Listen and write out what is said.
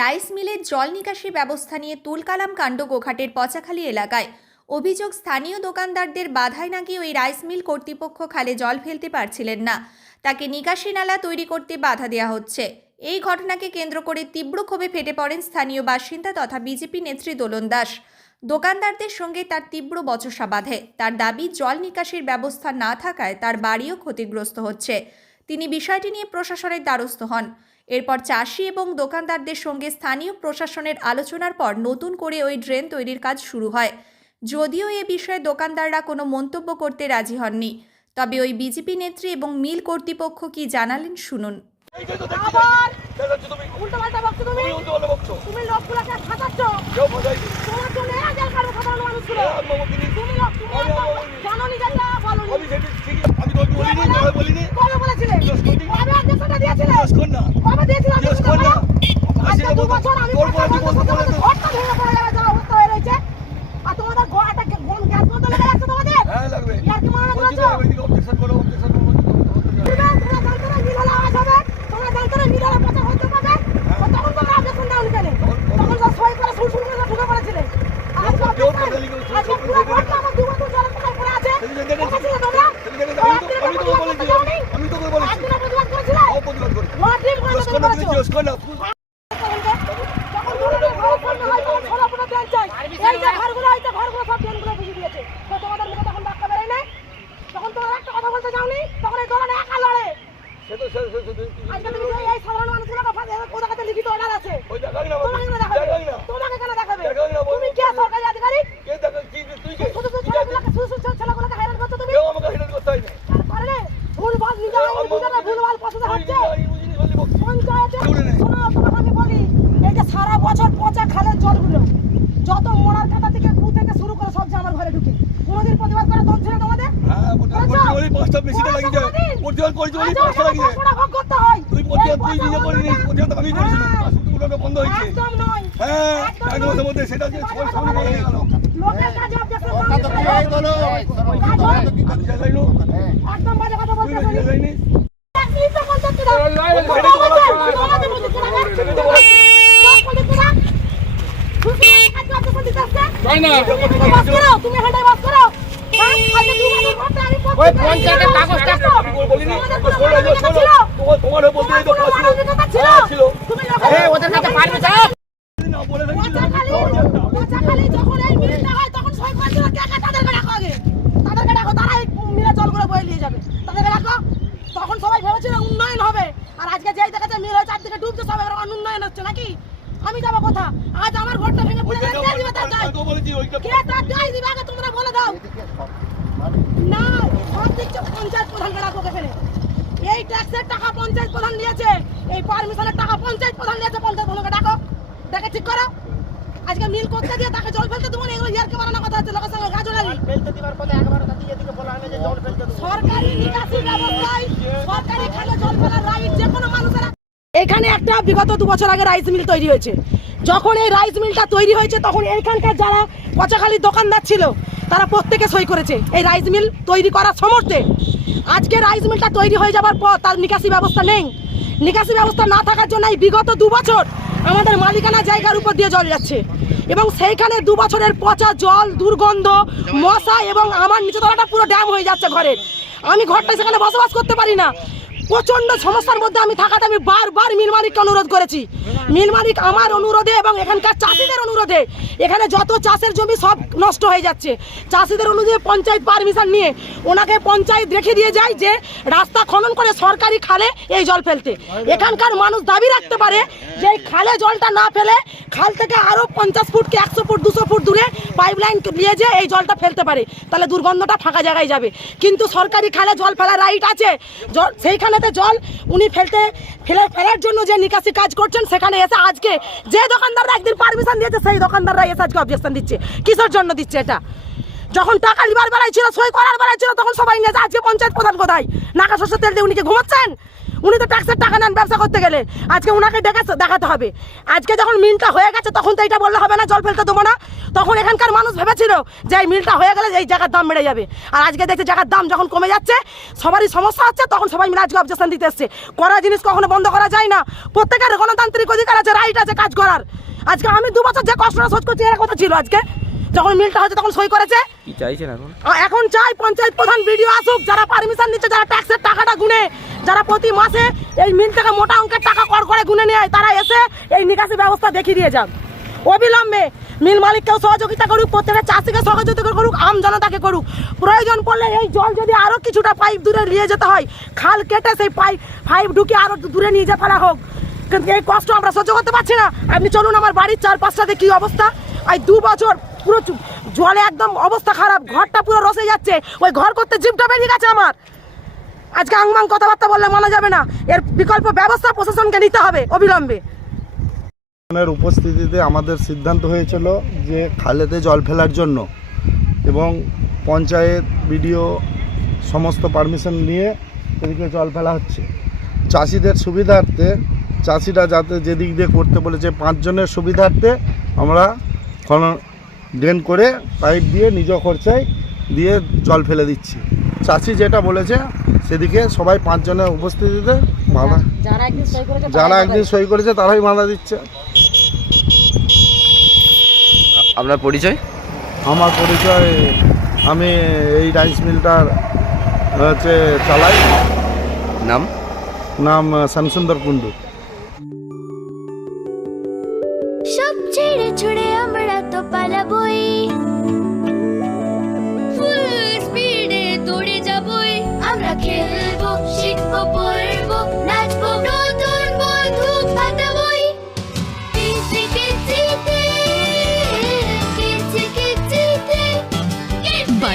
Rice মিলের জল নিকাশি ব্যবস্থা নিয়ে তুলকালাম কাণ্ড গোঘাটের পচাখালী এলাকায়। অভিযোগ, স্থানীয় দোকানদারদের বাধায় নাকি ওই রাইস মিল কর্তৃপক্ষ খালে জল ফেলতে পারছিলেন না। তাকে নিকাশি নালা তৈরি করতে বাধা দেওয়া হচ্ছে। এই ঘটনাকে কেন্দ্র করে তীব্র ক্ষোভে ফেটে পড়েন স্থানীয় বাসিন্দা তথা বিজেপি নেত্রী দোলন দাস। দোকানদারদের সঙ্গে তার তীব্র বচসা বাঁধে। তার দাবি, জল নিকাশির ব্যবস্থা না থাকায় তার বাড়িও ক্ষতিগ্রস্ত হচ্ছে। তিনি বিষয়টি নিয়ে প্রশাসনের দ্বারস্থ হন। এরপর চাষি এবং দোকানদারদের সঙ্গে স্থানীয় প্রশাসনের আলোচনার পর নতুন করে ওই ড্রেন তৈরির কাজ শুরু হয়। যদিও এ বিষয়ে দোকানদাররা কোনো মন্তব্য করতে রাজি হননি তবে ওই বিজেপি নেত্রী এবং মিল কর্তৃপক্ষ কি জানালেন শুনুন। আমি বলনি। সেটি ঠিকই আমি তোকে বলিনি তোকে বলিনি কবে বলেছিলে জিজ্ঞেস করনি। কবে অধ্যক্ষতা দিয়েছিলে জিজ্ঞেস কর না কবে দিয়েছিলে জিজ্ঞেস কর না অধ্যক্ষতা? আজকে আসলে দু বলব, বছর আমি তোর কথা পরে তুই বলতে বলতে বলতে বলে তো। ঘরটা ভেঙে পড়ে যাবে যা অবস্থা হয়ে রয়েছে আর তোমাদের ঘর একটা গম গ্যাস বন্ধ লেগে যাচ্ছে তোমাদের হ্যাঁ লাগবে ইয়ার কি মনে বলছি করেছ? তো এদিকে অবজেকশন করো অবজেকশন করো তোমরা তোমরা জানতো না মিল হলে আওয়াজ হবে তোমরা জানতো না মিল হলে পচা হতে পাবে তো তখন তোমরা অবজেকশন দাও কেন তখন তো সই করে সুর সুর করে ঢুকে পড়েছিলে আজকে কেউ objection- বলেনি, কেউ সুর আজকে সুর পুরো করে ঘরটা আমার দু বছর জলের তলায় পড়ে আছে সেদিন দেখেছি। দেখেছিলে তোমরা সেদিন দেখেছি, ওই আমি তো- একদিনের আমি তোকে প্রতিবাদ বলেছি, করতে যাওনি? আমি তোকে বলেছি। একদিনের প্রতিবাদ করেছিলে? ও প্রতিবাদ করে তোমার team করে জিজ্ঞেস কর প্রতিবাদ না তুমি করেছ। জিজ্ঞেস কর না যখন দুজনের ঘরের সামনে হয় তখন ষোলো ফুটের drain চাই। এই যে ঘরগুলো, এই যে ঘরগুলো সব drainগুলো বুঝিয়ে দিয়েছে। তো তোমাদের মুখে তখন বাক্য বেরোয় নাই? তখন তোমরা একটা কথা বলতে যাওনি? তখন এই দোকানে একা লড়ে। সে তো সে সে সে আজকে তুমি যে এই সাধারণ মানুষগুলোকে ফাঁসে ওদের কাছে লিখিত order আছে। ওই দেখাই না তোমাকে কেন দেখাবে? তুমি কে সরকারি আধিকারিক? কি আছে? ছেলেগুলোকে- শুধু শুধু ছেলেগুলোকে হয়রান করছ তুমি? ভুলভাল নিজেরা নিজেরা ভুলভাল পছন্দ হচ্ছে। পঞ্চায়েতে শোনো তোমাকে আমি বলি এই যে সারা বছর পচা খালের জলগুলো যত মোড়ার কাটা থেকে কু থেকে শুরু করে সব যে আমার ঘরে ঢুকে। কোনোদিন প্রতিবাদ করে দম ছিল তোমাদের? হ্যাঁ পাঁচটা বেশিটা করেছ লাগিয়ে কোনোদিন? প্রতিবাদ করছি বলি পাঁচটা হয়। তুই প্রতিবাদ তুই নিজে করিনি প্রতিবাদ আমি করেছিলাম। হ্যাঁ। হাসপাতালটা বন্ধ হয়েছে হ্যাঁ এক মাসের মধ্যে সেটা যে ছয় সামনে বলে গেল হয়? তুমি এখানটায় বাস করো। হ্যাঁ? ওই পঞ্চায়েতের। কাগজটা বলিনি? তোমার বলতে ছিল? ওদের সবাই উন্নয়ন হবে। আর আজকে যেই দেখাচ্ছে মিল হয়ে চারদিকে ডুবছে সব এবার হচ্ছে নাকি? আমি যাব কোথা আজ আমার ঘরটা ভেঙে পড়ে গেছে। কে তার দায়? দিবে? আগে তোমরা বলে দাও। না, সব দিচ্ছে পঞ্চায়েত প্রধানকে ডাকো এখানে এই ট্যাক্সের টাকা পঞ্চায়েত প্রধান নিয়েছে। এই পারমিশনের টাকা পঞ্চায়েত প্রধান নিয়েছে পঞ্চায়েত প্রধানকে ডাকো। ডেকে ঠিক করো। আজকে মিল করতে দিয়ে তাকে জল ফেলতে দেবো এগুলো ইয়ারকে বানানো কথা হচ্ছে লোকের সঙ্গে গাজরারি সরকারি নিকাশি ব্যবস্থায় সরকারি খালে জল ফেলার রাইট যে কোনো মানুষের এখানে একটা বিগত দু বছর আগে রাইস মিল তৈরি হয়েছে। যখন এই রাইস মিলটা তৈরি হয়েছে তখন এইখানকার যারা পচাখালি দোকানদার ছিল তারা প্রত্যেকে সই করেছে। এই রাইস মিল তৈরি করার সমর্থে আজকে রাইস মিলটা তৈরি হয়ে যাবার পর তার নিকাশি ব্যবস্থা নেই। নিকাশি ব্যবস্থা না থাকার জন্য এই বিগত দু বছর আমাদের মালিকানা জায়গার উপর দিয়ে জল যাচ্ছে। এবং সেইখানে দু বছরের পচা জল, দুর্গন্ধ, মশা এবং আমার নিচে নিচতলাটা পুরো ড্যাম হয়ে যাচ্ছে ঘরের আমি ঘরটা সেখানে বসবাস করতে পারি না। প্রচণ্ড সমস্যার মধ্যে আমি থাকাতে আমি বারবার মিল মালিককে অনুরোধ করেছি। মিল মালিক আমার অনুরোধে এবং এখানকার চাষিদের অনুরোধে। এখানে যত চাষের জমি সব নষ্ট হয়ে যাচ্ছে। চাষিদের অনুযায়ী পঞ্চায়েত পারমিশন নিয়ে ওনাকে পঞ্চায়েত রেখে দিয়ে যায় যে রাস্তা খনন করে সরকারি খালে এই জল ফেলতে। এখানকার মানুষ দাবি রাখতে পারে যে খালে জলটা না ফেলে খাল থেকে আরও পঞ্চাশ ফুট কি একশো ফুট, দুশো ফুট দূরে পাইপলাইন নিয়ে যে এই জলটা ফেলতে পারে। তাহলে দুর্গন্ধটা ফাঁকা জায়গায় যাবে। কিন্তু সরকারি খালে জল ফেলার রাইট আছে। জ- সেইখানেতে জল, উনি ফেলতে, ফেলে, ফেলার জন্য যে নিকাশি কাজ করছেন, সেখানে এসে আজকে যে দোকানদাররা একদিন পারমিশন দিয়েছে, সেই দোকানদাররা এসে আজকে অবজেকশন দিচ্ছে। কিসের জন্য দিচ্ছে এটা? যখন টাকা লিবার বেলায় ছিল, সই করার বেলায় ছিল, তখন সবাই নিয়ে আজকে পঞ্চায়েত প্রধান কোথায়? নাকা শস্য তেল দিয়ে উনি কি ঘুমাচ্ছেন? উনি তো ট্যাক্সের টাকা নেন, ব্যবসা করতে গেলে। আজকে উনাকে ডেকে দেখাতে হবে। আজকে যখন মিলটা হয়ে গেছে, তখন তো এটা বললে হবে না, জল ফেলতে দেবো না। তখন এখানকার মানুষ ভেবেছিল যে এই মিলটা হয়ে গেলে এই জায়গার দাম বেড়ে যাবে। আর আজকে দেখছে জায়গার দাম যখন কমে যাচ্ছে সবারই সমস্যা হচ্ছে তখন সবাই মিলে আজকে অবজেকশন দিতে এসছে। করা জিনিস কখনো বন্ধ করা যায় না। প্রত্যেকের গণতান্ত্রিক অধিকার আছে রাইট আছে কাজ করার। আজকে আমি দু বছর যে কষ্টটা শোধ করছি এরা কথা ছিল আজকে। যখন মিলটা হচ্ছে তখন সই করেছে। এখন? এখন চাই পঞ্চায়েত প্রধান ভিডিও আসুক যারা পারমিশন নিচ্ছে যারা ট্যাক্সের টাকাটা গুনে যারা প্রতি মাসে এই মিল থেকে মোটা অঙ্কের টাকা কর করে গুনে নেয় তারা এসে এই নিকাশি ব্যবস্থা দেখিয়ে দিয়ে যান অবিলম্বে মিল মালিককেও সহযোগিতা করুক প্রত্যেকের চাষিকে সহযোগিতা করুক, আম জনতাকে করুক। প্রয়োজন পড়লে এই জল যদি আরও কিছুটা পাইপ দূরে নিয়ে যেতে হয়, খাল কেটে সেই পাইপ পাইপ ঢুকে আরও দূরে নিয়ে যেতে ফেলা হোক। কিন্তু এই কষ্ট আমরা সহ্য করতে পারছি না। আপনি চলুন আমার বাড়ির চার পাঁচটাতে কি অবস্থা? এই দু বছর পুরো জলে একদম অবস্থা খারাপ, ঘরটা পুরো রসে যাচ্ছে। ওই ঘর করতে জিপটা বেরিয়ে গেছে আমার। আজকে আংমাং কথাবার্তা বললে মানা যাবে না। এর বিকল্প ব্যবস্থা প্রশাসনকে নিতে হবে অবিলম্বে। এর উপস্থিতিতে আমাদের সিদ্ধান্ত হয়েছিল যে খালেতে জল ফেলার জন্য এবং পঞ্চায়েত, বিডিও সমস্ত পারমিশন নিয়ে এদিকে জল ফেলা হচ্ছে। চাষিদের সুবিধার্থে, চাষিরা যাতে যেদিক দিয়ে করতে বলেছে, পাঁচজনের সুবিধার্থে আমরা খনন ড্রেন করে পাইপ দিয়ে নিজ খরচায় দিয়ে জল ফেলে দিচ্ছি। চাষি যেটা বলেছে, সেদিকে সবাই পাঁচজনের উপস্থিতিতে বাধা যারা একদিন সই করেছে যারা একদিন সই করেছে তারাই বাধা দিচ্ছে। আপনার পরিচয়? আমার পরিচয় আমি এই রাইস মিলটার হচ্ছে চালাই। নাম? নাম শ্যামসুন্দর কুণ্ডু। সব ছেড়ে ছুড়ে